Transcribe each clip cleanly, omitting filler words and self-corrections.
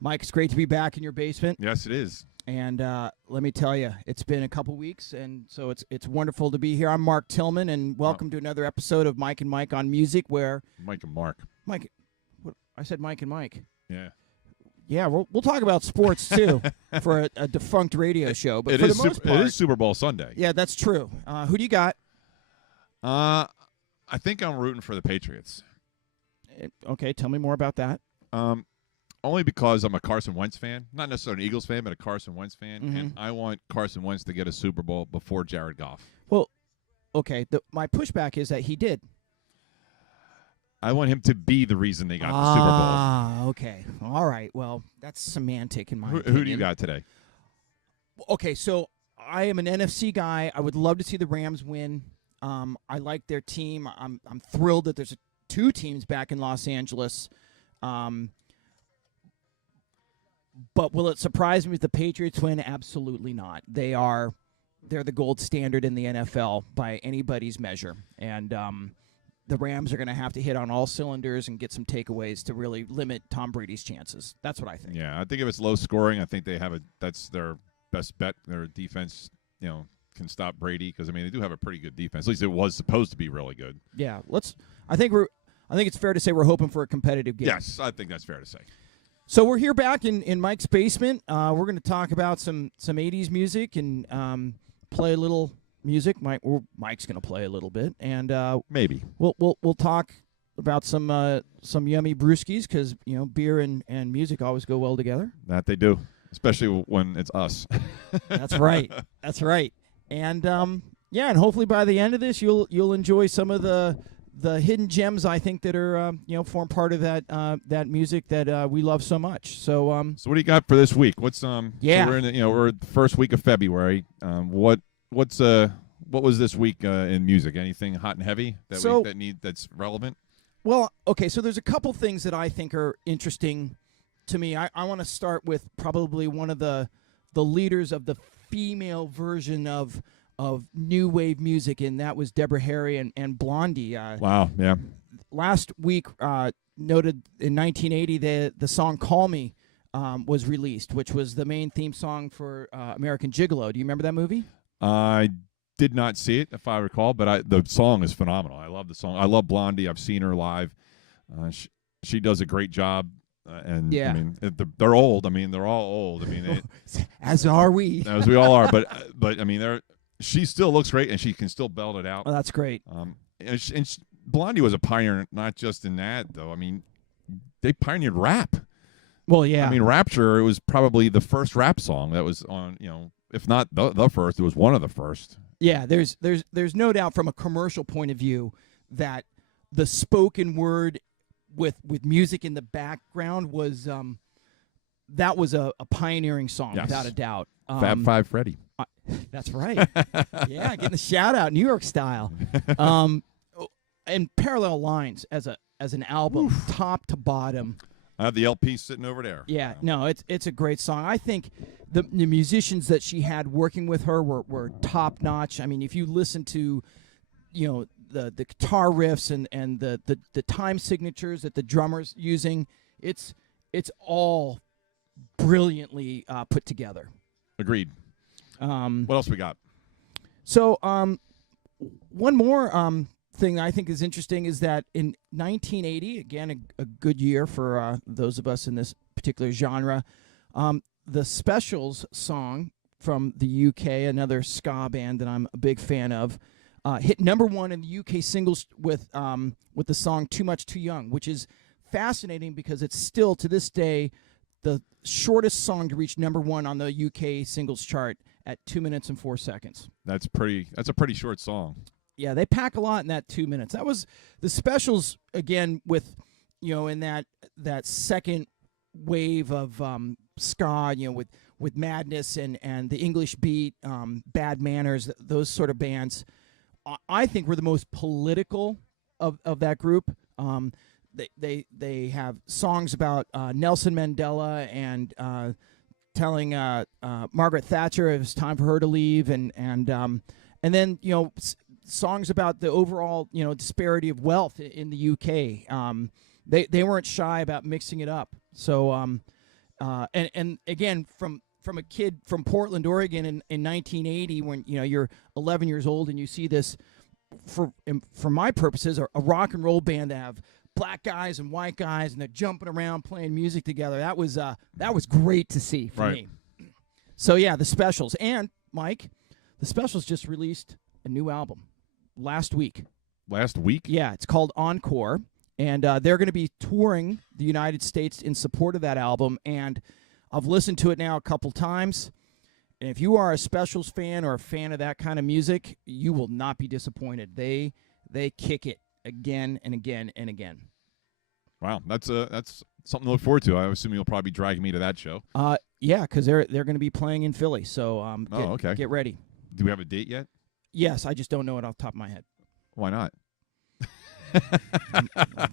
Mike, it's great to be back in your basement. Yes, it is. And let me tell you, it's been a couple weeks, and so it's wonderful to be here. I'm Mark Tillman, and welcome to another episode of Mike and Mike on Music, where Mike and Mark. Mike, what, I said Mike and Mike. Yeah. Yeah, we'll talk about sports too for a defunct radio show. But for the most part, it is Super Bowl Sunday. Yeah, that's true. Who do you got? I think I'm rooting for the Patriots. Okay, tell me more about that. Only because I'm a Carson Wentz fan. Not necessarily an Eagles fan, but a Carson Wentz fan. Mm-hmm. And I want Carson Wentz to get a Super Bowl before Jared Goff. Well, okay, my pushback is that he did. I want him to be the reason they got the Super Bowl. Ah, okay. All right. Well, that's semantic in my opinion. Who do you got today? Okay, so I am an NFC guy. I would love to see the Rams win. I like their team. I'm thrilled that there's two teams back in Los Angeles. But will it surprise me if the Patriots win? Absolutely not. They're the gold standard in the NFL by anybody's measure. And the Rams are going to have to hit on all cylinders and get some takeaways to really limit Tom Brady's chances. That's what I think. Yeah, I think if it's low scoring, I think that's their best bet. Their defense, can stop Brady because they do have a pretty good defense. At least it was supposed to be really good. Yeah, I think it's fair to say we're hoping for a competitive game. Yes, I think that's fair to say. So we're here back in Mike's basement. We're going to talk about some 80s music and play a little music. Mike's going to play a little bit, and maybe we'll talk about some yummy brewskis because beer and music always go well together. That they do, especially when it's us. That's right. That's right. And and hopefully by the end of this, you'll enjoy some of the hidden gems I think that are form part of that music that we love so much. So so what do you got for this week? What's So we're in we're the first week of February. What was this week in music? Anything hot and heavy that's relevant? Well, okay, so there's a couple things that I think are interesting to me. I want to start with probably one of the leaders of the female version of new wave music, and that was Deborah Harry and Blondie. Wow, yeah. Last week, noted in 1980, the song "Call Me" was released, which was the main theme song for American Gigolo. Do you remember that movie? I did not see it, if I recall, but the song is phenomenal. I love the song. I love Blondie. I've seen her live. She does a great job. And yeah. They're old. They're all old. As are we. As we all are. But she still looks great, and she can still belt it out. Oh, that's great. Blondie was a pioneer, not just in that though. They pioneered rap. Well, yeah. Rapture. It was probably the first rap song that was on. If not the first, it was one of the first. Yeah. There's no doubt from a commercial point of view that the spoken word with music in the background was that was a pioneering song, yes. without a doubt. Fab Five Freddy. That's right. Yeah, getting the shout out, New York style. And Parallel Lines as an album, oof, top to bottom. I have the LP sitting over there. Yeah, no, it's a great song. I think the musicians that she had working with her were top notch. If you listen to, the guitar riffs and the time signatures that the drummer's using, it's all brilliantly put together. Agreed. What else we got? So one more thing I think is interesting is that in 1980, again a good year for those of us in this particular genre, the Specials song from the UK, another ska band that I'm a big fan of, hit number one in the UK singles with the song "Too Much Too Young," which is fascinating because it's still to this day the shortest song to reach number one on the UK singles chart at 2 minutes and 4 seconds. That's a pretty short song. Yeah, they pack a lot in that 2 minutes. That was the Specials again with in that second wave of ska, with Madness and the English Beat, Bad Manners, those sort of bands. I think were the most political of that group. They have songs about Nelson Mandela and telling Margaret Thatcher it was time for her to leave, and then songs about the overall disparity of wealth in the UK. They weren't shy about mixing it up. So and again from a kid from Portland, Oregon in 1980, when you're 11 years old and you see this, for my purposes, a rock and roll band that have black guys and white guys and they're jumping around playing music together. That was great to see for me. So yeah, the Specials. And Mike, the Specials just released a new album last week. Last week? Yeah, it's called Encore, and they're going to be touring the United States in support of that album. And I've listened to it now a couple times, and if you are a Specials fan or a fan of that kind of music, you will not be disappointed. They kick it again and again and again. Wow, that's something to look forward to. I assume you'll probably be dragging me to that show. Yeah, because they're going to be playing in Philly. So okay. Get ready. Do we have a date yet? Yes, I just don't know it off the top of my head. Why not?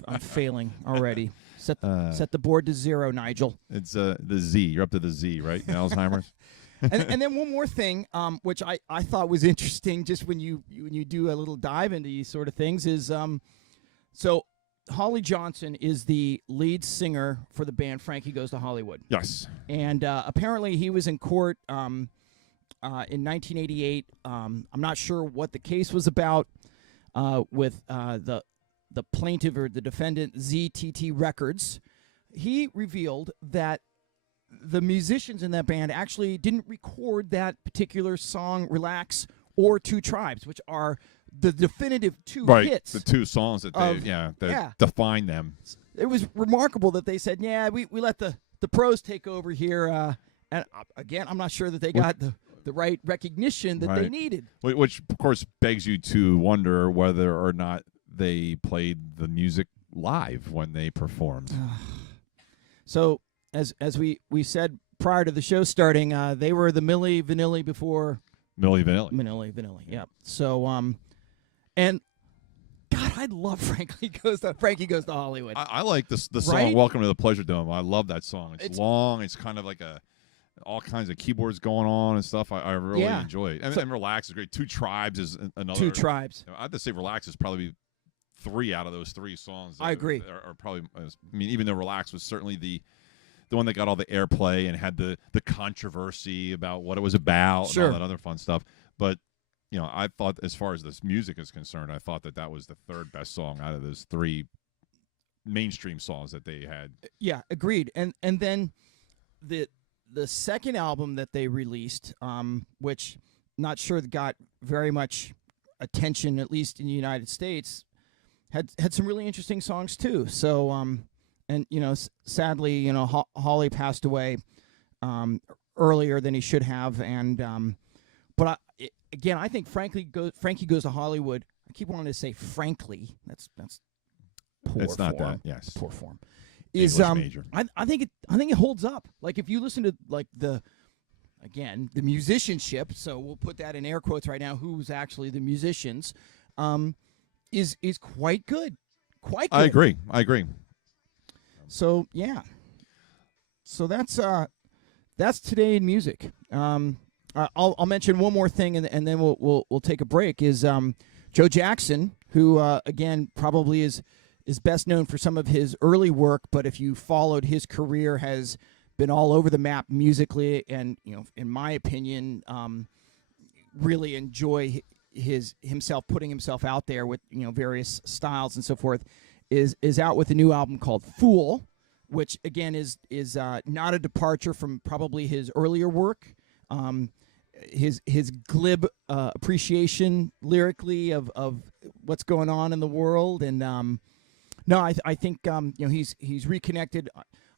I'm failing already. Set the board to 0, Nigel. It's the Z. You're up to the Z, right? Alzheimer's. and then one more thing, which I thought was interesting, just when you do a little dive into these sort of things, is so Holly Johnson is the lead singer for the band Frankie Goes to Hollywood. Yes. And apparently he was in court in 1988. I'm not sure what the case was about with the plaintiff or the defendant, ZTT Records. He revealed that the musicians in that band actually didn't record that particular song, Relax, or Two Tribes, which are the definitive two hits. The two songs that define them. It was remarkable that they said, we let the pros take over here. And again, I'm not sure that they got the right recognition that they needed. Which, of course, begs you to wonder whether or not they played the music live when they performed. So, as we said prior to the show starting, they were the Milli Vanilli before Milli Vanilli. Milli Vanilli, yeah. So, and God, I love Frankie Goes to Hollywood. I like the song "Welcome to the Pleasure Dome." I love that song. It's long. It's kind of like all kinds of keyboards going on and stuff. I really enjoy it. And Relax is great. Two Tribes is another. Two Tribes. I have to say Relax is probably 3 out of those 3 songs. I agree. Are probably. I mean, even though Relax was certainly the one that got all the airplay and had the controversy about what it was about and all that other fun stuff. But I thought, as far as this music is concerned, I thought that was the 3rd best song out of those 3 mainstream songs that they had. Yeah, agreed. And then the second album that they released, which not sure got very much attention, at least in the United States, had some really interesting songs too. So and sadly, Holly passed away earlier than he should have, and but I think Frankie Goes to Hollywood. I keep wanting to say frankly. That's poor. It's not form. that. Yes, poor form. Is major. I think it holds up. Like if you listen to the musicianship. So we'll put that in air quotes right now. Who's actually the musicians? Is quite good. Quite good. I agree. So yeah. So that's today in music. I'll mention one more thing and then we'll take a break. Is Joe Jackson, who again probably is best known for some of his early work, but if you followed his career, has been all over the map musically, and in my opinion, really enjoy putting himself out there with various styles and so forth. Is out with a new album called Fool, which again is not a departure from probably his earlier work. His glib appreciation lyrically of what's going on in the world, and I think he's reconnected.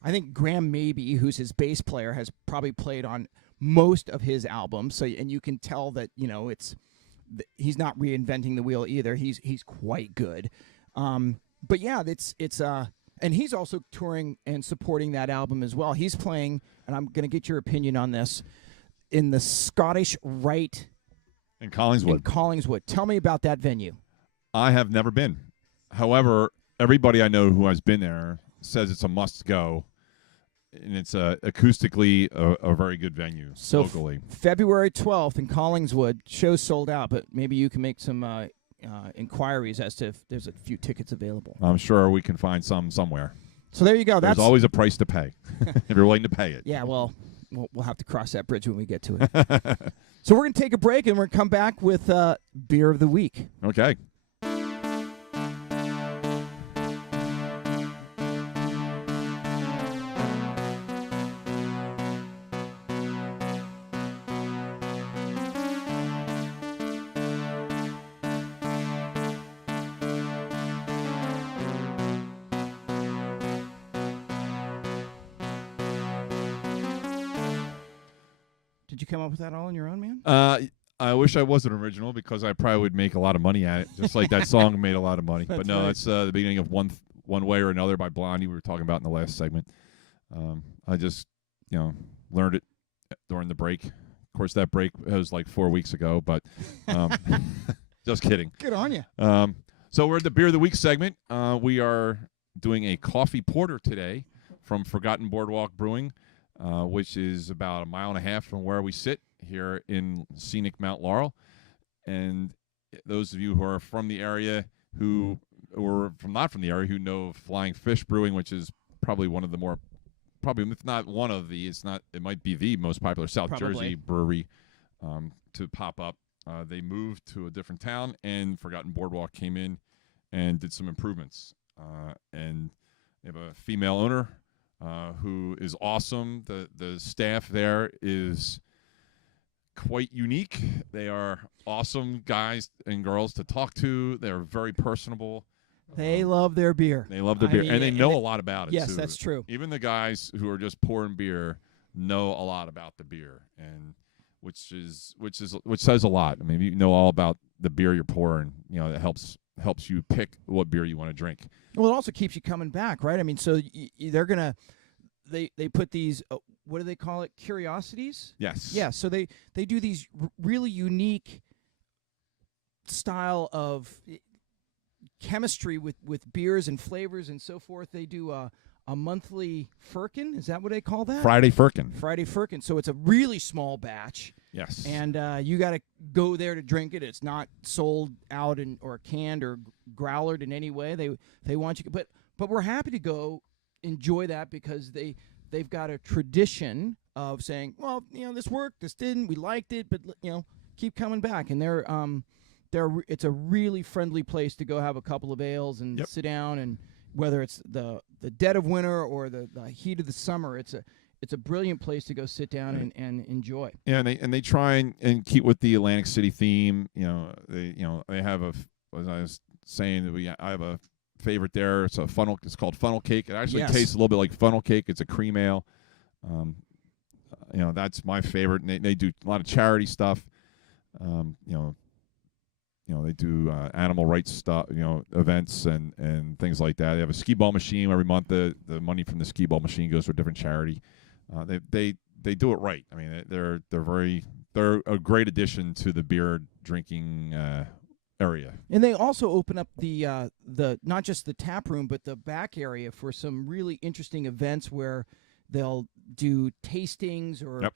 I think Graham Mabey, who's his bass player, has probably played on most of his albums. So and you can tell that he's not reinventing the wheel either. He's quite good. But yeah, it's and he's also touring and supporting that album as well. He's playing, and I'm going to get your opinion on this, in the Scottish Rite in Collingswood. Tell me about that venue. I have never been. However, everybody I know who has been there says it's a must go, and it's acoustically a very good venue locally. February 12th in Collingswood, show's sold out, but maybe you can make some inquiries as to if there's a few tickets available. I'm sure we can find some somewhere. So there you go. There's always a price to pay if you're willing to pay it. Yeah, well, we'll have to cross that bridge when we get to it. So we're going to take a break, and we're going to come back with Beer of the Week. Okay. Did you come up with that all on your own, man? I wish I wasn't original because I probably would make a lot of money at it, just like that song made a lot of money. But no, right. That's the beginning of One Way or Another by Blondie we were talking about in the last segment. I just, learned it during the break. Of course, that break was like 4 weeks ago, but just kidding. Good on you. So we're at the Beer of the Week segment. We are doing a coffee porter today from Forgotten Boardwalk Brewing, which is about a mile and a half from where we sit here in scenic Mount Laurel. And those of you who are from the area not from the area who know of Flying Fish Brewing, which is probably one of the more, probably if not one of the, it might be the most popular South Jersey brewery to pop up. They moved to a different town, and Forgotten Boardwalk came in and did some improvements. And they have a female owner who is awesome. The staff there is quite unique. They are awesome guys and girls to talk to. They're very personable. They love their beer. They love their beer, and they know a lot about it. Yes, too. That's true. Even the guys who are just pouring beer know a lot about the beer, and which says a lot. I mean, you know all about the beer you're pouring. It helps you pick what beer you want to drink. Well, it also keeps you coming back, right? I mean, so they're gonna they put these what do they call it? Curiosities? Yes. Yeah. So they do these really unique style of chemistry with beers and flavors and so forth. They do a monthly firkin. Is that what they call that? Friday firkin. Friday firkin. So it's a really small batch. Yes. And you got to go there to drink it. It's not sold out or canned or growlered in any way. They want you, but we're happy to go enjoy that because they've got a tradition of saying, well, this worked, this didn't, we liked it, but keep coming back. And it's a really friendly place to go have a couple of ales and sit down, and whether it's the dead of winter or the heat of the summer, it's a brilliant place to go sit down and enjoy. Yeah, and they try and keep with the Atlantic City theme. They have as I was saying, I have a favorite there. It's called funnel cake. It actually tastes a little bit like funnel cake. It's a cream ale. That's my favorite. And they do a lot of charity stuff. They do animal rights stuff, events and things like that. They have a skee ball machine every month. The money from the skee ball machine goes to a different charity. They do it right. I mean, they're a great addition to the beer drinking area. And they also open up the not just the tap room, but the back area for some really interesting events where they'll do tastings or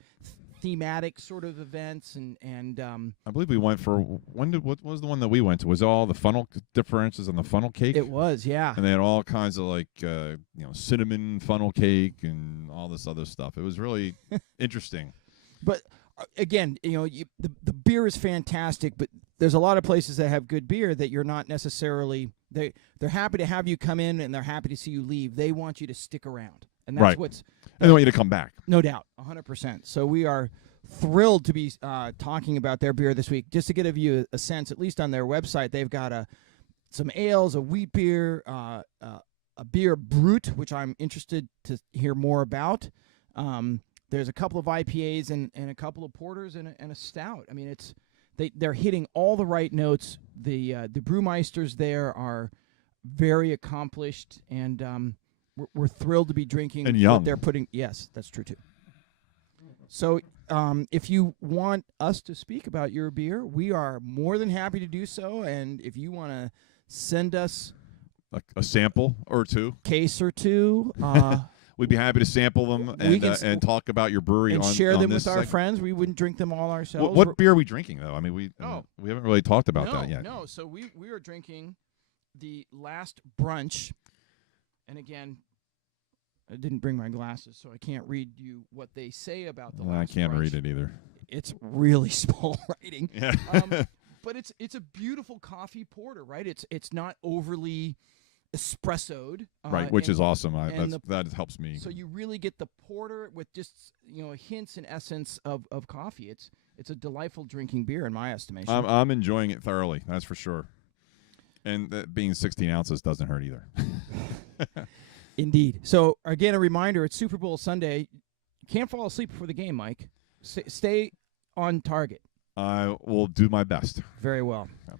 thematic sort of events. And I believe we went for what was the one that we went to? Was all the funnel differences on the funnel cake? It was, yeah. And they had all kinds of cinnamon funnel cake and all this other stuff. It was really interesting. But again, the beer is fantastic, but there's a lot of places that have good beer that you're not necessarily they're happy to have you come in and they're happy to see you leave. They want you to stick around. And that's and they want you to come back. No doubt, 100%. So we are thrilled to be talking about their beer this week. Just to give you a sense, at least on their website, they've got some ales, a wheat beer, a beer brut, which I'm interested to hear more about. There's a couple of IPAs and a couple of porters and a stout. I mean, they're hitting all the right notes. The brewmeisters there are very accomplished, and we're thrilled to be drinking and young. What they're putting. Yes, that's true too. So if you want us to speak about your beer, we are more than happy to do so. And if you want to send us a sample or two, case or two, we'd be happy to sample them and talk about your brewery and on share on them this with our friends. We wouldn't drink them all ourselves. What beer are we drinking though? I mean, we haven't really talked about that yet. No, so we are drinking the Last Brunch, and again, I didn't bring my glasses, so I can't read you what they say about the Last I can't Brunch. read it either. It's really small writing. Yeah. But it's a beautiful coffee porter, right? It's not overly espressoed, right, which is awesome. That helps me. So you really get the porter with just hints and essence of coffee. It's a delightful drinking beer in my estimation. I'm enjoying it thoroughly. That's for sure. And being 16 ounces doesn't hurt either. Indeed. So again, a reminder: it's Super Bowl Sunday. You can't fall asleep before the game, Mike. Stay on target. I will do my best. Very well. Yeah.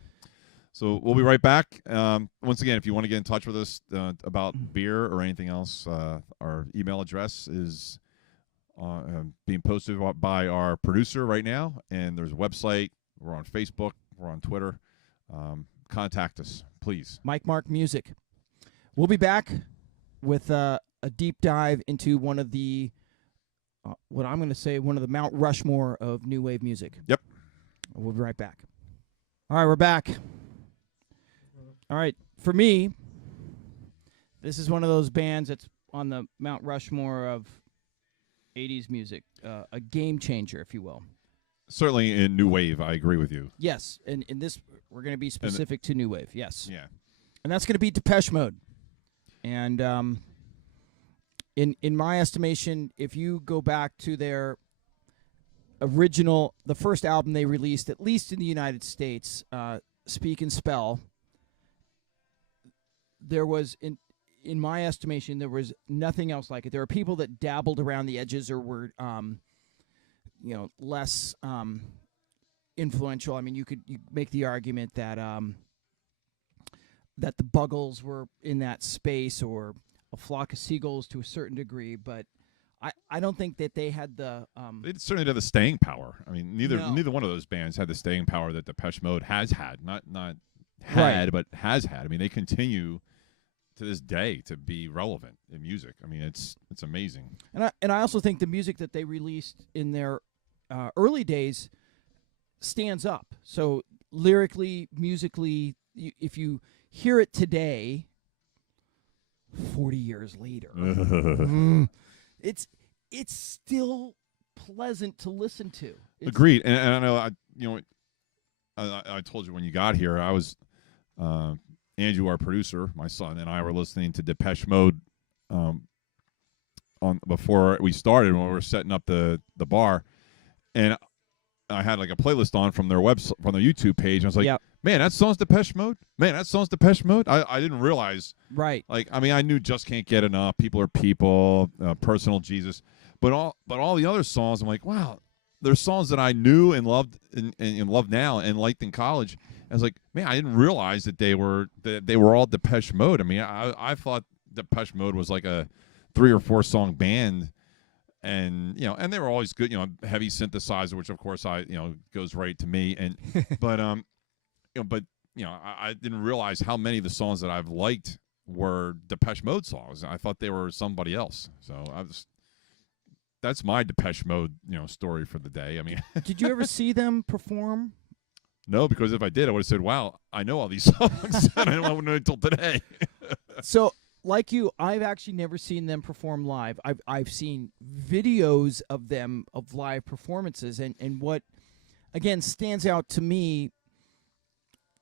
So we'll be right back. Once again, if you want to get in touch with us about beer or anything else, our email address is being posted by our producer right now, and there's a website. We're on Facebook. We're on Twitter. Contact us, please. Mike Mark Music. We'll be back with a deep dive into one of the what I'm going to say, one of the Mount Rushmore of new wave music. Yep. We'll be right back. All right, we're back. All right, for me, this is one of those bands that's on the Mount Rushmore of 80s music, a game changer, if you will. Certainly in new wave, I agree with you. Yes, and in this, we're going to be specific to new wave, yes. Yeah. And that's going to be Depeche Mode. And in my estimation, if you go back to their original, the first album they released, at least in the United States, Speak and Spell, there was, in my estimation, there was nothing else like it. There were people that dabbled around the edges or were, less influential. I mean, you make the argument that that the Buggles were in that space, or a Flock of Seagulls to a certain degree, but I don't think that they had the. They certainly had the staying power. I mean, neither one of those bands had the staying power that Depeche Mode has had. Not had, right, but has had. I mean, they continue to this day to be relevant in music. I mean, it's amazing. And I also think the music that they released in their early days stands up. So lyrically, musically, if you hear it today, 40 years later, it's still pleasant to listen to. Agreed. And I know I told you when you got here, I was Andrew, our producer, my son, and I were listening to Depeche Mode on before we started when we were setting up the bar, and I had like a playlist on from their website, from their YouTube page. And I was like, yep, man, that song's Depeche Mode. Man, that song's Depeche Mode. I didn't realize. Right. Like, I mean, I knew Just Can't Get Enough, People Are People, Personal Jesus, but all the other songs, I'm like, wow, there's songs that I knew and loved and love now and liked in college. I was like, man, I didn't realize that they were all Depeche Mode. I mean, I thought Depeche Mode was like a 3 or 4 song band, and and they were always good. Heavy synthesizer, which of course goes right to me. And but I didn't realize how many of the songs that I've liked were Depeche Mode songs. I thought they were somebody else. So that's my Depeche Mode story for the day. I mean, did you ever see them perform? No, because if I did, I would have said, wow, I know all these songs, and I don't know until today. So, like you, I've actually never seen them perform live. I've seen videos of them, of live performances, and what, again, stands out to me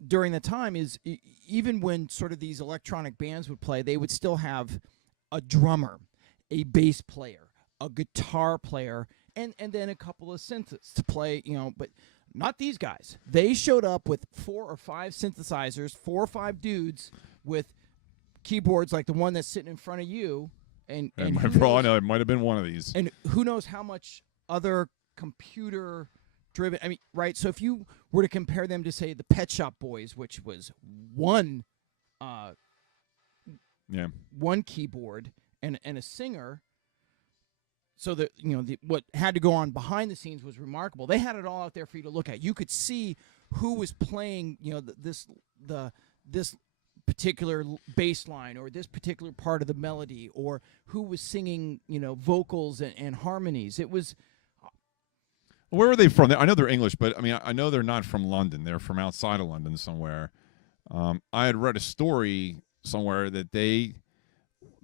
during the time is even when sort of these electronic bands would play, they would still have a drummer, a bass player, a guitar player, and then a couple of synths to play, but not these guys. They showed up with 4 or 5 synthesizers, 4 or 5 dudes with keyboards like the one that's sitting in front of you. And for all I know, it might have been one of these. And who knows how much other computer-driven, I mean, right? So if you were to compare them to, say, the Pet Shop Boys, which was one keyboard and a singer. So that what had to go on behind the scenes was remarkable. They had it all out there for you to look at. You could see who was playing, this particular bass line or this particular part of the melody or who was singing, vocals and harmonies. It was. Where were they from? I know they're English, but I mean, I know they're not from London. They're from outside of London somewhere. I had read a story somewhere that they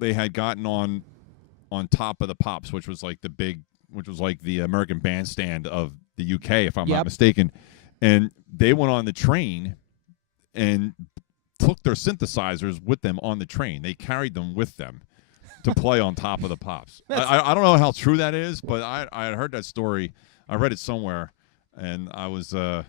had gotten on Top of the Pops, which was like the American Bandstand of the UK, if I'm not mistaken. And they went on the train and took their synthesizers with them on the train. They carried them with them to play on Top of the Pops. I don't know how true that is, but I had heard that story. I read it somewhere, and I was a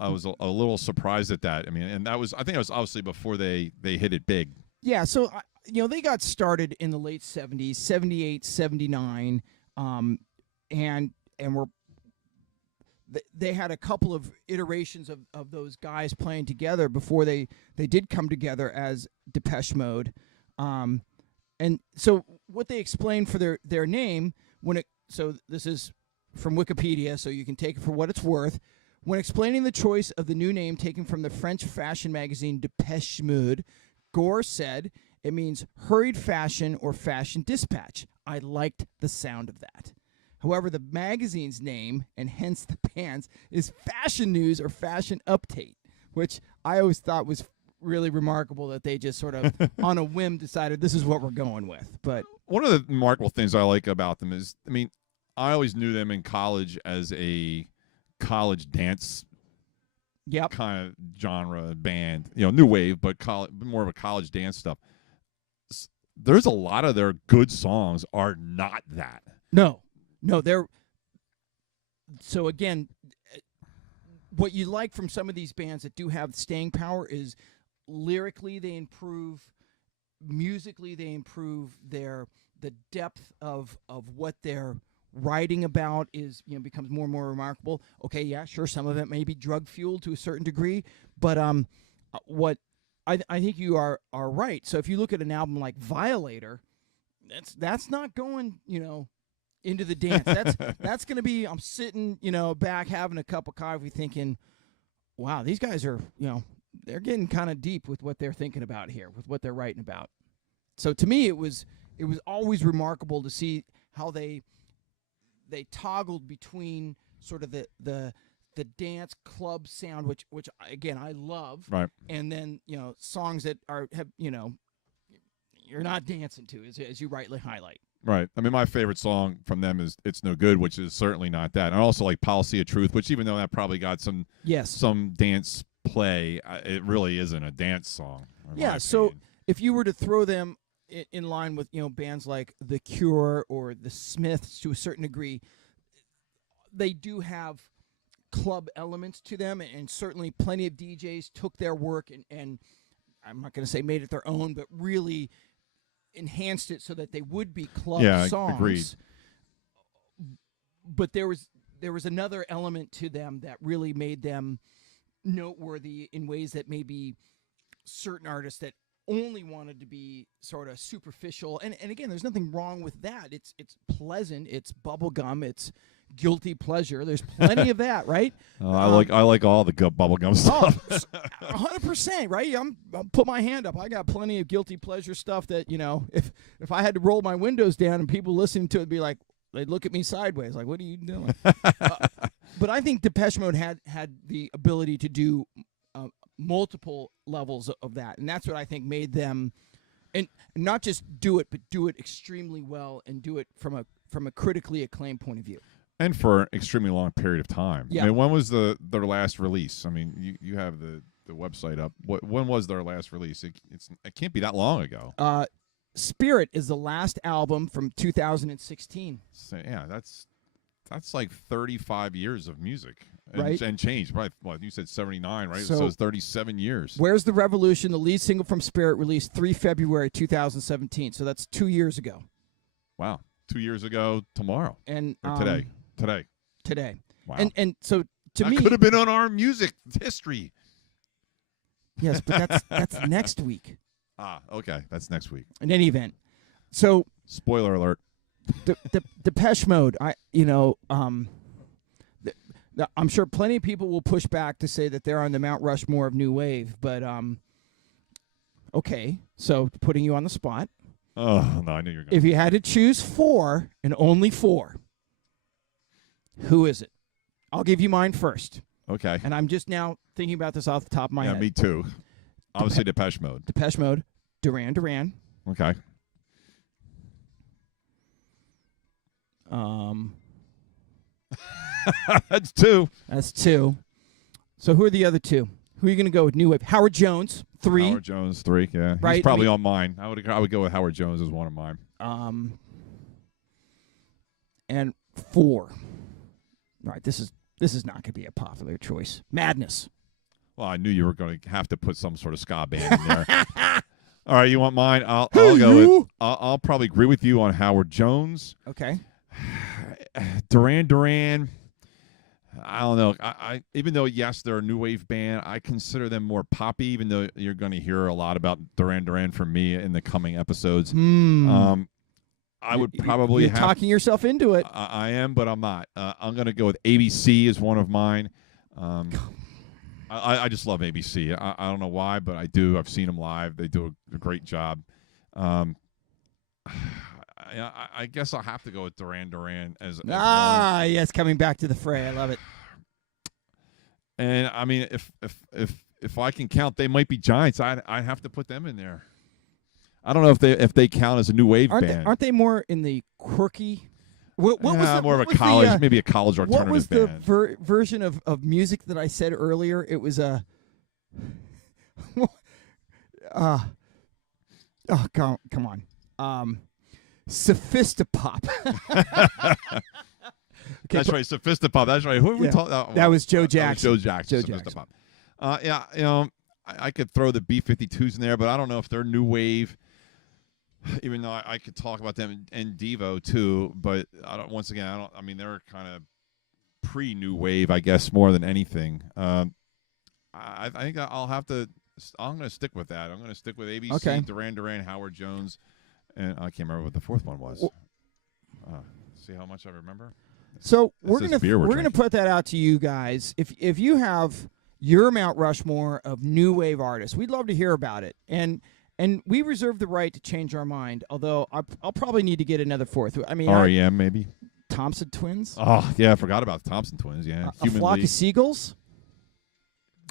little surprised at that. I mean, and I think it was obviously before they hit it big. Yeah, so they got started in the late 70s, 78, 79, and they had a couple of iterations of those guys playing together before they did come together as Depeche Mode. And so what they explained for their name so this is from Wikipedia, so you can take it for what it's worth. When explaining the choice of the new name taken from the French fashion magazine Depeche Mode, Gore said, "It means hurried fashion or fashion dispatch. I liked the sound of that." However, the magazine's name, and hence the band's, is Fashion News or Fashion Update, which I always thought was really remarkable that they just sort of on a whim decided this is what we're going with. But one of the remarkable things I like about them is, I mean, I always knew them in college as a college dance kind of genre band, new wave, but more of a college dance stuff. There's a lot of their good songs are not that. No, they're so again. What you like from some of these bands that do have staying power is lyrically they improve, musically they improve, the depth of what they're writing about is becomes more and more remarkable. Okay, yeah, sure, some of it may be drug fueled to a certain degree, but what I think you are right. So if you look at an album like Violator, that's not going into the dance. That's going to be I'm sitting back having a cup of coffee thinking, wow, these guys are they're getting kind of deep with what they're thinking about here, with what they're writing about. So to me, it was always remarkable to see how they toggled between sort of the dance club sound, which again I love, right? And then songs that have you're not dancing to, as you rightly highlight. Right. I mean, my favorite song from them is "It's No Good," which is certainly not that. And I also like "Policy of Truth," which even though that probably got some dance play, it really isn't a dance song. Yeah. So if you were to throw them in line with bands like The Cure or the Smiths to a certain degree, they do have club elements to them, and certainly plenty of DJs took their work and I'm not going to say made it their own, but really enhanced it so that they would be club songs. Yeah, agreed. But there was another element to them that really made them noteworthy in ways that maybe certain artists that only wanted to be sort of superficial, and again, there's nothing wrong with that. It's pleasant, it's bubblegum, it's guilty pleasure. There's plenty of that, right? I like all the bubblegum stuff. 100%, right? I'll put my hand up. I got plenty of guilty pleasure stuff that if I had to roll my windows down and people listening to it would be like, they'd look at me sideways, like, what are you doing? But I think Depeche Mode had the ability to do multiple levels of that, and that's what I think made them, and not just do it, but do it extremely well and do it from a critically acclaimed point of view. And for an extremely long period of time. Yeah. I mean, when was their last release? I mean, you have the website up. When was their last release? It can't be that long ago. Spirit is the last album from 2016. So, yeah, that's like 35 years of music. Right. And change. Right. Well, you said 79, right? So it's 37 years. Where's the Revolution? The lead single from Spirit released 3 February 2017. So that's 2 years ago. Wow. 2 years ago tomorrow. And Today. Wow. And so to me, that could have been on our music history. Yes, but that's next week. Okay. That's next week. In any event. So spoiler alert. Depeche Mode, I'm sure plenty of people will push back to say that they're on the Mount Rushmore of new wave, but Okay, so putting you on the spot. Oh, no, I knew you were going to. If you had to choose 4 and only 4, who is it? I'll give you mine first. Okay. And I'm just now thinking about this off the top of my head. Yeah, me too. Obviously, Depeche Mode. Depeche Mode, Duran. Okay. That's 2. That's 2. So who are the other 2? Who are you going to go with? New Wave. Howard Jones, 3. Howard Jones, 3. Yeah, right? He's probably on mine. I would go with Howard Jones as one of mine. And 4. All right, this is not going to be a popular choice. Madness. Well, I knew you were going to have to put some sort of ska band in there. All right, you want mine? I'll go with. I'll probably agree with you on Howard Jones. Okay. Duran. I don't know. I even though yes, they're a new wave band, I consider them more poppy. Even though you're going to hear a lot about Duran from me in the coming episodes. I would probably you're talking yourself into it. I am, but I'm not. I'm going to go with ABC as one of mine. I just love ABC. I don't know why, but I do. I've seen them live. They do a great job. I guess I'll have to go with Duran as yes, coming back to the fray. I love it. And I mean, if I can count, they might be Giants. I'd have to put them in there. I don't know if they count as a new wave band. Aren't they more in the quirky? What was more of a college, maybe a college alternative band. What was band. the version of music that I said earlier? It was a. Oh, come on. Sophistopop. Okay, that's right, Sophistopop. That's right. Who are we talking? That was Joe Jackson. Joe Jackson. Sophistopop. Yeah, I could throw the B-52s in there, but I don't know if they're new wave. Even though I could talk about them and Devo too, but I don't. Once again, I don't. I mean, they're kind of pre-new wave, I guess, more than anything. I think I'll have to. I'm going to stick with that. I'm going to stick with ABC, okay. Duran, Howard Jones, and I can't remember what the fourth one was. See how much I remember. So we're gonna put that out to you guys. If you have your Mount Rushmore of new wave artists, we'd love to hear about it. And we reserve the right to change our mind. Although I'll probably need to get another 4th. I mean, REM maybe. Thompson Twins. Oh yeah, I forgot about the Thompson Twins. Yeah, a Flock of Seagulls.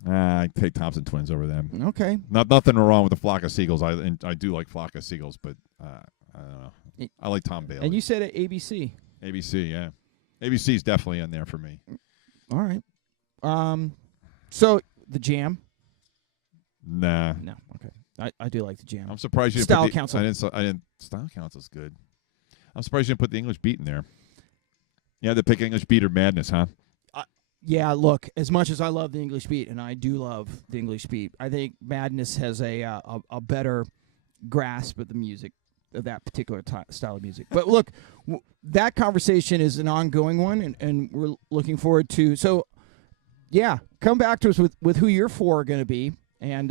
I take Thompson Twins over them. Okay. Nothing wrong with the Flock of Seagulls. I do like Flock of Seagulls, but I don't know. I like Tom Bailey. And you said at ABC. ABC, yeah. ABC's definitely in there for me. All right. So the Jam. Nah. No. Okay. I do like the Jam. I'm surprised you didn't Style put Council. I didn't. Style Council's good. I'm surprised you didn't put the English Beat in there. You had to pick English Beat or Madness, huh? Yeah, look, as much as I love the English Beat, and I do love the English Beat, I think Madness has a better grasp of the music, of that particular style of music. But look, that conversation is an ongoing one, and we're looking forward to. So, yeah, come back to us with who your 4 are going to be, and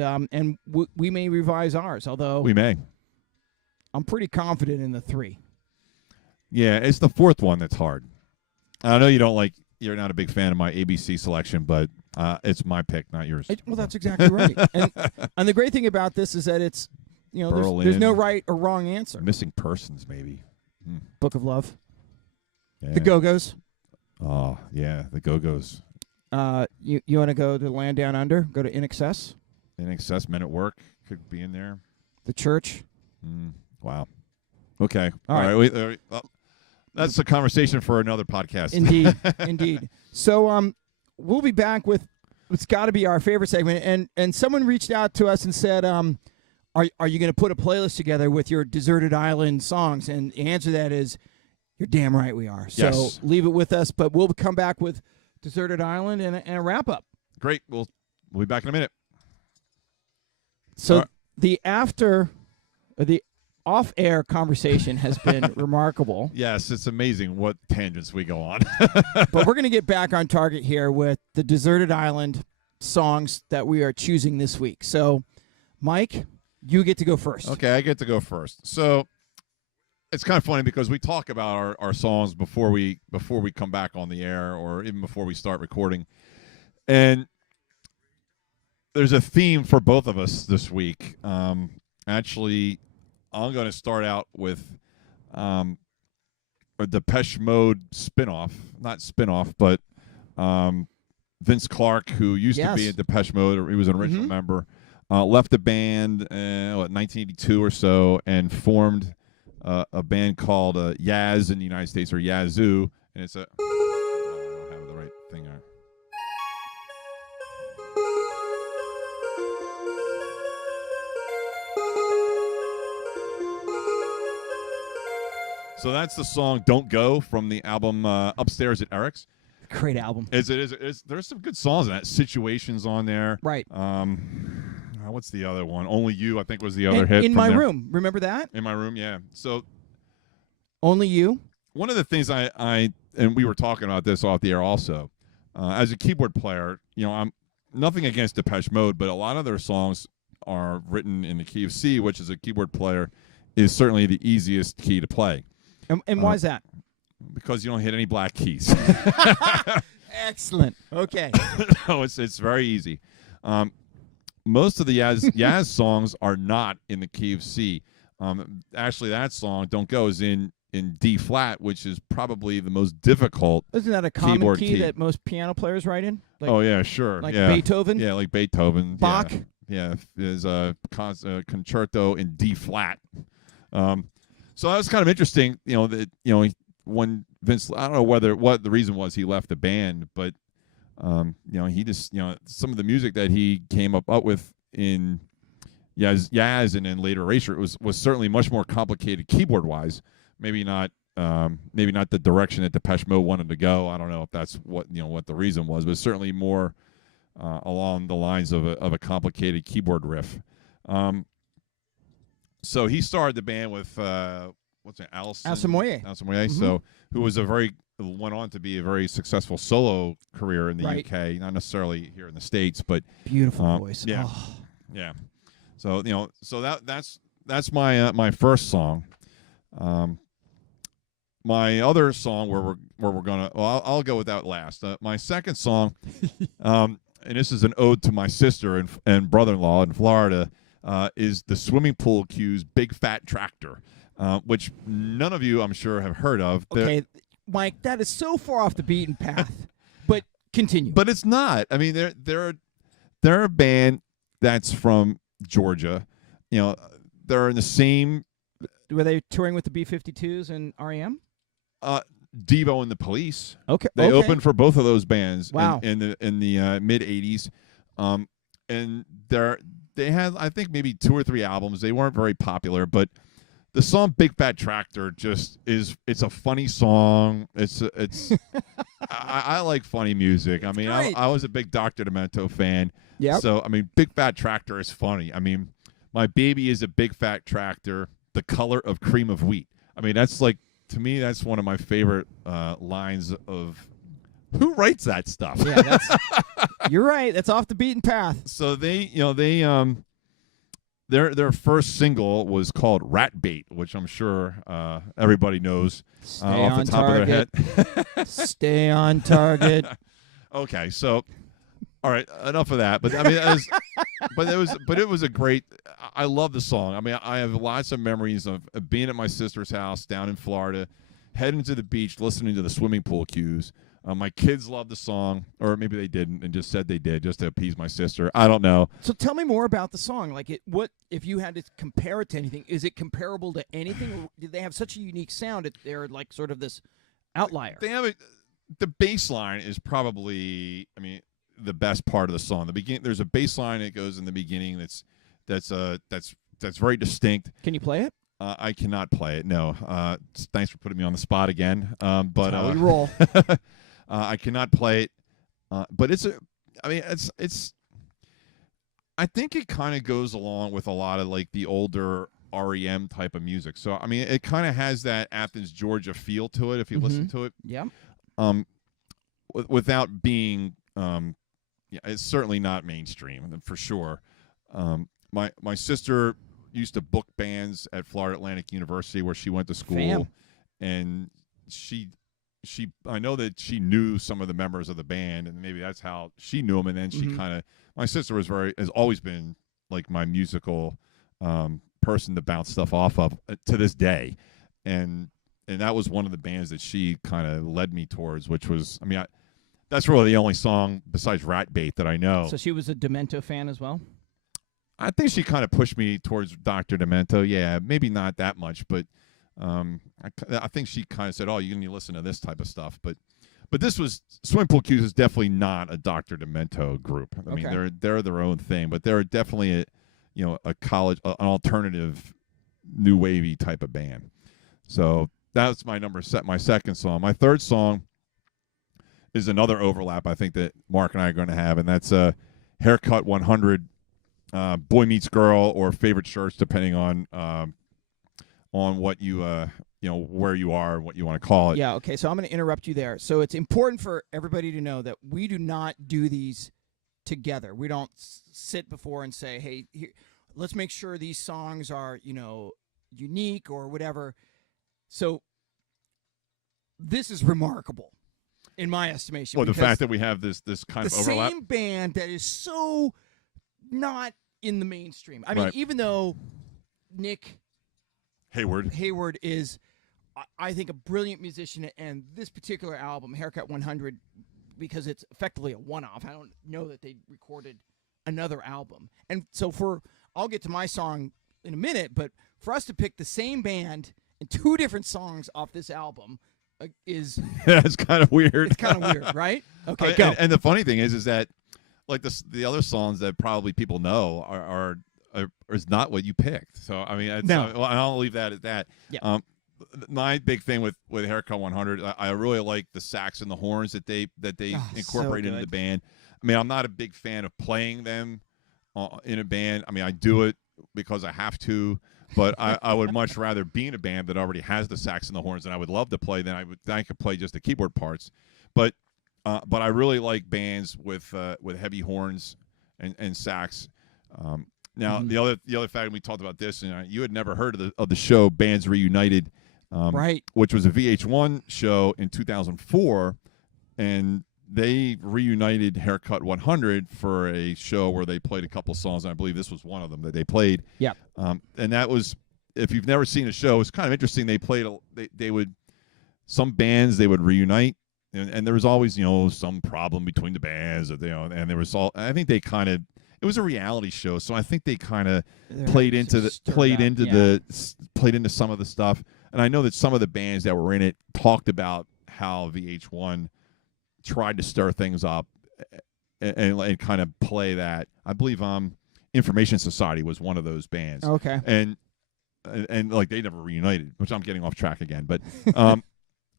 we may revise ours, although we may. I'm pretty confident in the 3. Yeah, it's the 4th one that's hard. I know you're not a big fan of my ABC selection, but it's my pick, not yours. Well, that's exactly right. And the great thing about this is that it's, there's no right or wrong answer. Missing Persons, maybe. Book of Love. Yeah. The Go-Go's. Oh, yeah, the Go-Go's. You want to go to Land Down Under? Go to In Excess? In Excess, Men at Work could be in there. The Church. Wow. Okay. All right. Well, that's a conversation for another podcast. Indeed. Indeed. So we'll be back with what's got to be our favorite segment. And someone reached out to us and said, are you going to put a playlist together with your Deserted Island songs? And the answer to that is, you're damn right we are. So yes. Leave it with us, but we'll come back with Deserted Island and a wrap-up. Great. We'll be back in a minute. So the off-air conversation has been remarkable. Yes, it's amazing what tangents we go on. But we're going to get back on target here with the Deserted Island songs that we are choosing this week. So, Mike, you get to go first. Okay, I get to go first. So it's kind of funny because we talk about our songs before we come back on the air or even before we start recording. And there's a theme for both of us this week. actually, I'm going to start out with a Depeche Mode spinoff, not spinoff, but Vince Clarke, who used to be in Depeche Mode, or he was an original member, left the band in 1982 or so, and formed a band called Yaz in the United States, or Yazoo, and it's a. I don't have the right thing there. So that's the song "Don't Go" from the album Upstairs at Eric's. Great album. There's some good songs in that. Situations on there. Right. What's the other one? Only You, I think, was the other hit. In My Room. Remember that? In My Room, yeah. So Only You. One of the things I and we were talking about this off the air also, as a keyboard player, I'm nothing against Depeche Mode, but a lot of their songs are written in the key of C, which as a keyboard player is certainly the easiest key to play. And why is that? Because you don't hit any black keys. Excellent. Okay. No, it's very easy. Most of the Yaz songs are not in the key of C. Actually, that song "Don't Go" is in D flat, which is probably the most difficult. Isn't that a common key that most piano players write in? Like, oh yeah, sure. Like Beethoven. Yeah, like Beethoven. Bach. Yeah, there's a concerto in D flat. So that was kind of interesting, when Vince, I don't know what the reason was he left the band, but he just, some of the music that he came up with in Yaz and then later Erasure was certainly much more complicated keyboard wise. Maybe not the direction that Depeche Mode wanted to go. I don't know if that's what the reason was, but certainly more along the lines of a complicated keyboard riff. So he started the band with Alison Moyet. So who was went on to be a very successul solo career in the UK, not necessarily here in the States, but beautiful voice. Yeah, yeah. So that's my first song. My other song where we're gonna, I'll go with that last. My second song, and this is an ode to my sister and brother-in-law in Florida. Is the Swimming Pool Q's Big Fat Tractor, which none of you, I'm sure, have heard of. Okay, Mike, that is so far off the beaten path, but continue. But it's not. I mean, they're a band that's from Georgia. They're in the same. Were they touring with the B-52s and REM? Devo and the Police. Okay, they opened for both of those bands. Wow. in the mid '80s, and they had, I think, maybe 2 or 3 albums. They weren't very popular, but the song "Big Fat Tractor" it's a funny song. I like funny music. I mean, I was a big Dr. Demento fan. Yeah. So I mean, "Big Fat Tractor" is funny. I mean, my baby is a big fat tractor, the color of cream of wheat. I mean, that's like, to me, that's one of my favorite lines of. Who writes that stuff? Yeah, you're right. That's off the beaten path. So their first single was called "Rat Bait," which I'm sure everybody knows off the top of their head. Stay on target. Okay, so all right, enough of that. But I mean, it was a great. I love the song. I mean, I have lots of memories of being at my sister's house down in Florida, heading to the beach, listening to the Swimming Pool Q's. My kids loved the song, or maybe they didn't and just said they did just to appease my sister. I don't know. So tell me more about the song. Like, what if you had to compare it to anything? Is it comparable to anything? Or did they have such a unique sound? They're like sort of this outlier. They have the bass line is probably, I mean, the best part of the song. There's a bass line that goes in the beginning that's very distinct. Can you play it? I cannot play it. No. Thanks for putting me on the spot again. But that's how we roll. I cannot play it, but I think it kind of goes along with a lot of like the older REM type of music. So I mean, it kind of has that Athens, Georgia feel to it if you listen to it. Yeah. Without being, it's certainly not mainstream for sure. My sister used to book bands at Florida Atlantic University where she went to school, and I know that she knew some of the members of the band, and maybe that's how she knew them. And then she my sister has always been like my musical person to bounce stuff off of to this day, and that was one of the bands that she kind of led me towards, which was, I mean, that's really the only song besides Rat Bait that I know. So she was a Demento fan as well? I think she kind of pushed me towards Dr. Demento. Yeah, maybe not that much, but I think she kind of said, "Oh, you need to listen to this type of stuff." But this was Swimming Pool Cues is definitely not a Dr. Demento group. I mean, they're their own thing, but they're definitely an alternative new wavy type of band. So that's my second song. My third song is another overlap I think that Mark and I are going to have, and that's Haircut 100, Boy Meets Girl, or Favorite Shirts, depending on what you where you are and what you want to call it. Yeah, okay, so I'm going to interrupt you there. So it's important for everybody to know that we do not do these together. We don't sit before and say, hey, here, let's make sure these songs are, unique or whatever. So this is remarkable, in my estimation. Well, the fact that we have this kind of overlap. The same band that is so not in the mainstream. I mean, even though Nick Hayward is, I think, a brilliant musician, and this particular album, Haircut 100, because it's effectively a one-off. I don't know that they recorded another album. And so I'll get to my song in a minute, but for us to pick the same band and two different songs off this album is that's kind of weird. It's kind of weird, right? Okay, go. And the funny thing is that like the other songs that probably people know are is not what you picked. So I mean, well, I'll leave that at that. Yeah. My big thing with Haircut 100, I really like the sax and the horns that they incorporate into the band. I mean, I'm not a big fan of playing them in a band. I mean, I do it because I have to, but I would much rather be in a band that already has the sax and the horns, and I would love to play than I could play just the keyboard parts. But I really like bands with heavy horns and sax. Now the other fact, we talked about this, and you had never heard of the show Bands Reunited, right? Which was a VH1 show in 2004, and they reunited Haircut 100 for a show where they played a couple songs, and I believe this was one of them that they played. Yeah. And that was, if you've never seen a show, it's kind of interesting. They played some bands they would reunite, and there was always some problem between the bands, and there was I think they kind of, it was a reality show, so I think they kind of played into some of the stuff. And I know that some of the bands that were in it talked about how VH1 tried to stir things up and kind of play that. I believe Information Society was one of those bands. Okay. And like they never reunited, which I'm getting off track again. But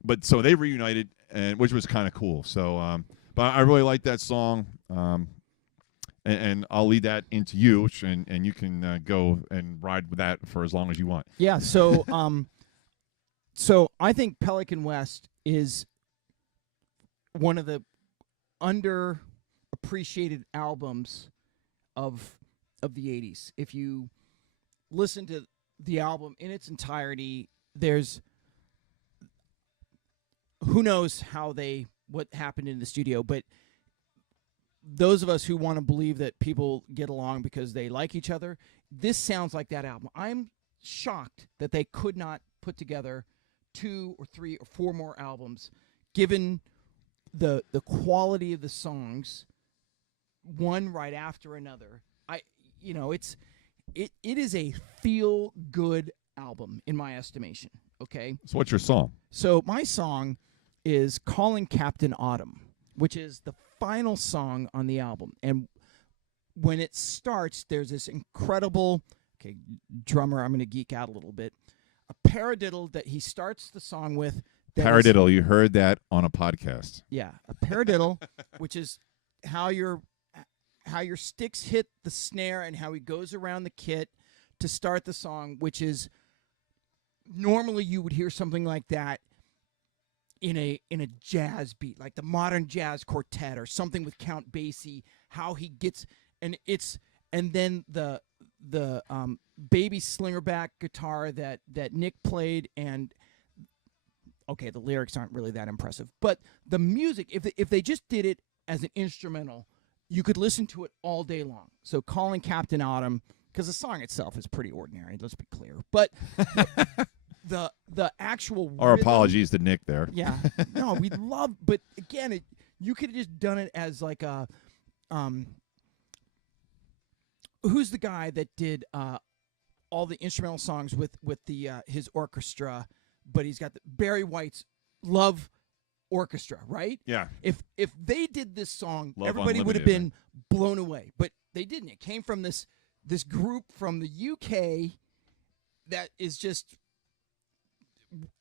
but so they reunited, and which was kind of cool. So but I really like that song. And I'll lead that into you, and you can go and ride with that for as long as you want. Yeah. So so I think Pelican West is one of the underappreciated albums of the 80s. If you listen to the album in its entirety, there's who knows what happened in the studio, but those of us who want to believe that people get along because they like each other, this sounds like that album. I'm shocked that they could not put together 2 or 3 or 4 more albums, given the quality of the songs, one right after another. It is a feel good album in my estimation. Okay. So what's your song? So my song is "Calling Captain Autumn," which is the final song on the album. And when it starts, there's this incredible, drummer, I'm going to geek out a little bit, a paradiddle that he starts the song with. Paradiddle, you heard that on a podcast. Yeah, a paradiddle, which is how your sticks hit the snare and how he goes around the kit to start the song, which is normally you would hear something like that in a jazz beat, like the modern jazz quartet or something with Count Basie, how he gets, and then the baby slingerback guitar that Nick played, and the lyrics aren't really that impressive, but the music, if they just did it as an instrumental, you could listen to it all day long. So Calling Captain Autumn because the song itself is pretty ordinary. Let's be clear, but the actual our rhythm, apologies to Nick there. Yeah, no, we love, but again, you could have just done it as like a who's the guy that did all the instrumental songs with the his orchestra, but he's got the Barry White's Love Orchestra, right? Yeah. If they did this song, Love everybody would have Unlimited, been blown away, but they didn't. It came from this group from the UK that is just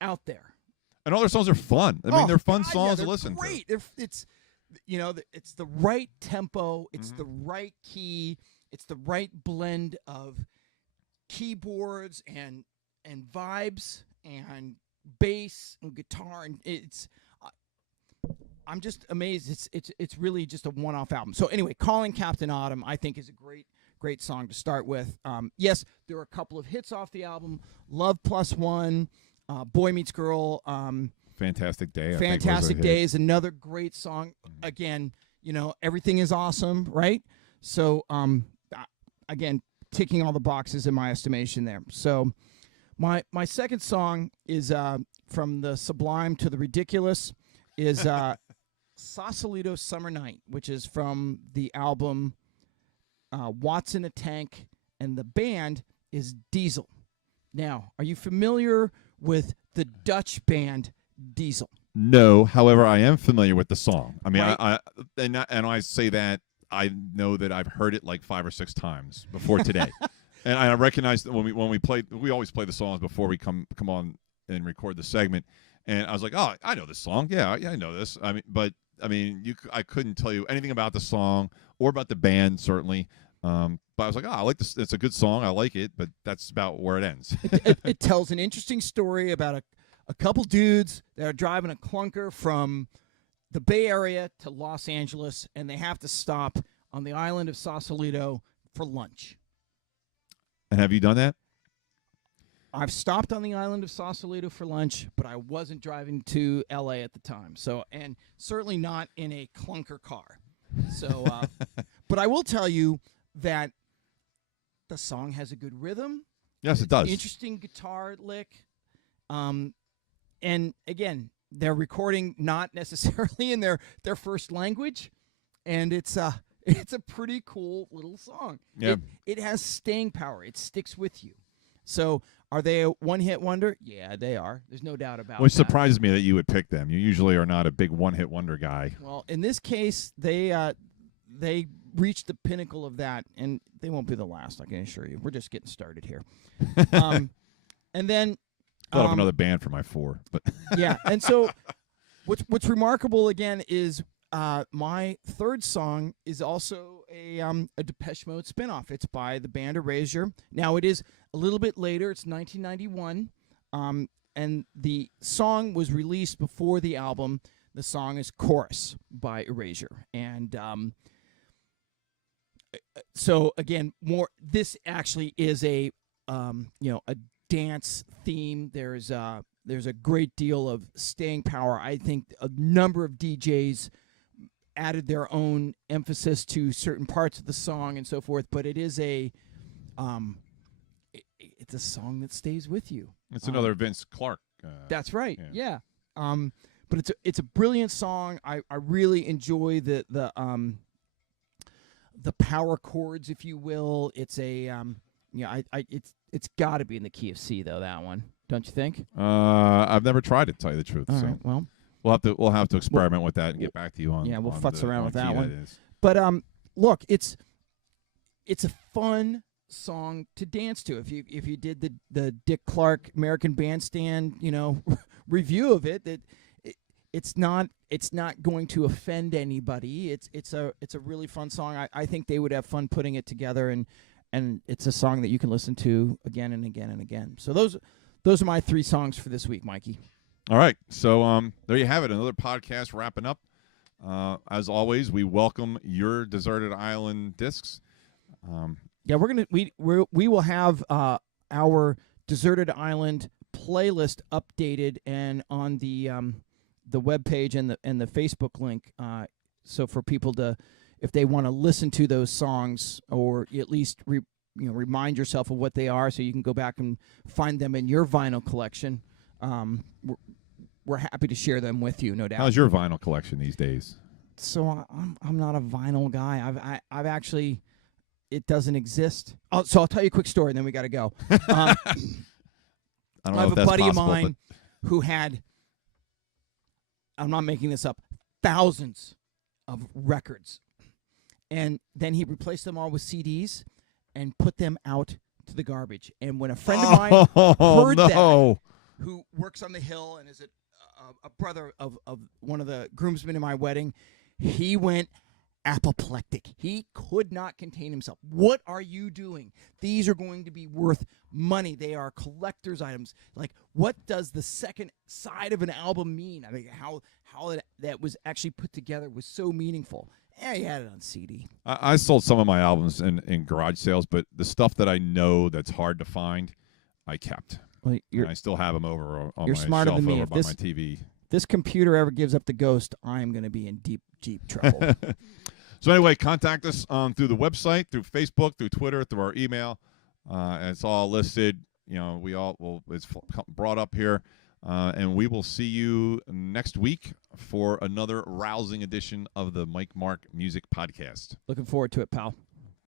out there. And all their songs are fun. I mean, they're fun songs to listen great. to. It's it's the right tempo, it's the right key, it's the right blend of keyboards and vibes and bass and guitar, and I'm just amazed. It's really just a one-off album. So anyway, Calling Captain Autumn, I think, is a great song to start with. Yes, there are a couple of hits off the album. Love Plus One, Boy Meets Girl. Fantastic Day. Fantastic Day is another great song. Again, everything is awesome, right? So again, ticking all the boxes in my estimation there. So my second song is from the sublime to the ridiculous, is Sausalito Summer Night, which is from the album What's in a Tank, and the band is Diesel. Now, are you familiar with the Dutch band Diesel? No, however, I am familiar with the song. I mean, right. and I say that I know that I've heard it like 5 or 6 times before today, and I recognize that when we play, we always play the songs before we come on and record the segment. And I was like, oh, I know this song. Yeah, I know this. I couldn't tell you anything about the song or about the band, certainly. But I was like, I like this. It's a good song. I like it, but that's about where it ends. It tells an interesting story about a couple dudes that are driving a clunker from the Bay Area to Los Angeles, and they have to stop on the island of Sausalito for lunch. And have you done that? I've stopped on the island of Sausalito for lunch, but I wasn't driving to L.A. at the time. So, and certainly not in a clunker car. So, but I will tell you that the song has a good rhythm. Yes, it does. Interesting guitar lick. And again, they're recording not necessarily in their first language, and it's a pretty cool little song. Yeah. It has staying power. It sticks with you. So, are they a one-hit wonder? Yeah, they are. There's no doubt about it. Which surprises me that you would pick them. You usually are not a big one-hit wonder guy. Well, in this case, they reached the pinnacle of that, and they won't be the last, I can assure you. We're just getting started here. And then Thought of another band for my 4, but yeah. And so, what's remarkable again is my third song is also a Depeche Mode spinoff. It's by the band Erasure. Now, it is a little bit later. It's 1991, and the song was released before the album. The song is Chorus by Erasure, and so again, this actually is a dance theme. There's a great deal of staying power. I think a number of DJs added their own emphasis to certain parts of the song and so forth, but it is it's a song that stays with you. It's another Vince Clarke. That's right. Yeah. But it's a brilliant song. I really enjoy the power chords, if you will. It's it's got to be in the key of C though, that one. Don't you think? I've never tried it, to tell you the truth. All so right, well, we'll have to experiment with that and get back to you on. Yeah, we'll futz around with that one. Is. But look, it's a fun song to dance to. If you did the Dick Clark American Bandstand, review of it, it's not going to offend anybody. It's a really fun song. I think they would have fun putting it together, and it's a song that you can listen to again and again and again. So those are my 3 songs for this week, Mikey. All right. So there you have it. Another podcast wrapping up. As always, we welcome your Deserted Island discs. Yeah, we will have our Deserted Island playlist updated and on the webpage and the Facebook link. So for people to, if they want to listen to those songs or at least remind yourself of what they are, so you can go back and find them in your vinyl collection. We're happy to share them with you, no doubt. How's your vinyl collection these days? So I'm not a vinyl guy. I've actually, it doesn't exist. So I'll tell you a quick story, and then we got to go. I don't know have if a that's buddy possible, of mine who had, I'm not making this up, thousands of records. And then he replaced them all with CDs and put them out to the garbage. And when a friend of mine heard that, who works on the Hill and is a brother of one of the groomsmen in my wedding, he went apoplectic. He could not contain himself. What are you doing? These are going to be worth money. They are collector's items. Like, what does the second side of an album mean? I mean, how that was actually put together was so meaningful. Yeah, you had it on CD. I sold some of my albums in garage sales, but the stuff that I know that's hard to find, I kept. Well, and I still have them over on you're my smarter shelf than me. over If by my TV. This computer ever gives up the ghost, I'm going to be in deep trouble. So anyway, contact us through the website, through Facebook, through Twitter, through our email. And it's all listed. It's brought up here. And we will see you next week for another rousing edition of the Mike Mark Music Podcast. Looking forward to it, pal.